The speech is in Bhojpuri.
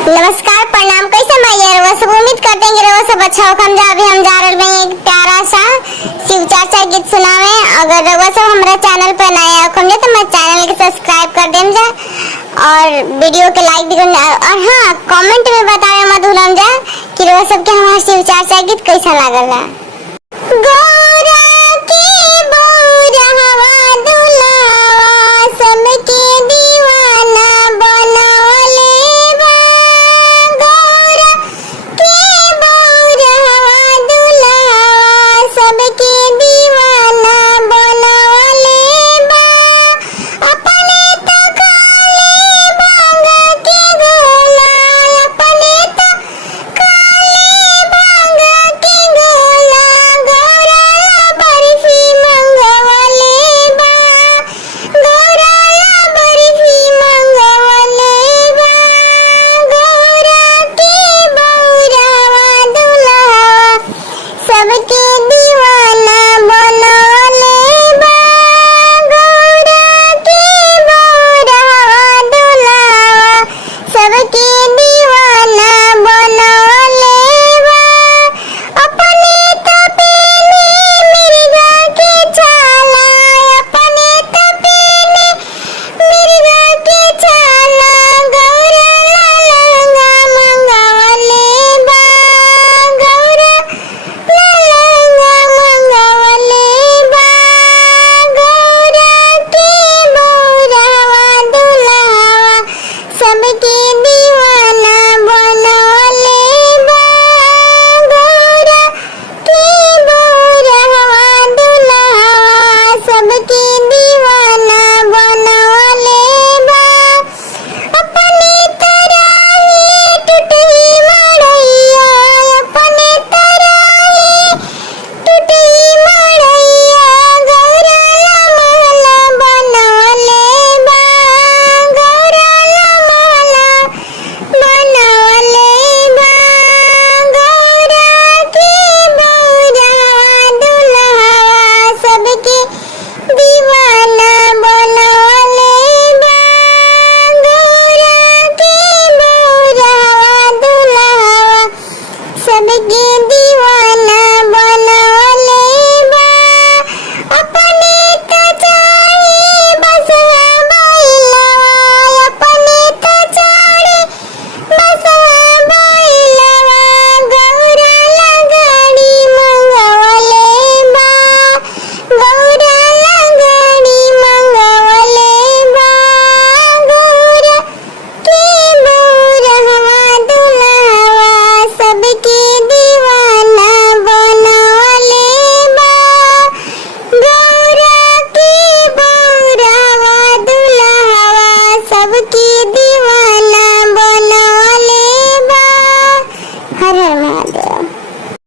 नमस्कार प्रणाम, कैसे मैया रउआ सब उम्मीद करते हैं कि रउआ सब अच्छा हो। हम जा रहे हैं एक प्यारा सा शिव चर्चा गीत सुनावे। अगर रउआ सब हमारा चैनल पर नया हो तो मैं चैनल के सब्सक्राइब कर देम जा और वीडियो के लाइक भी कर। और हाँ, कमेंट में बतावे मत भूलम जा कि रउआ सब के हमारा शिव चर्चा गीत कैसा लागल है।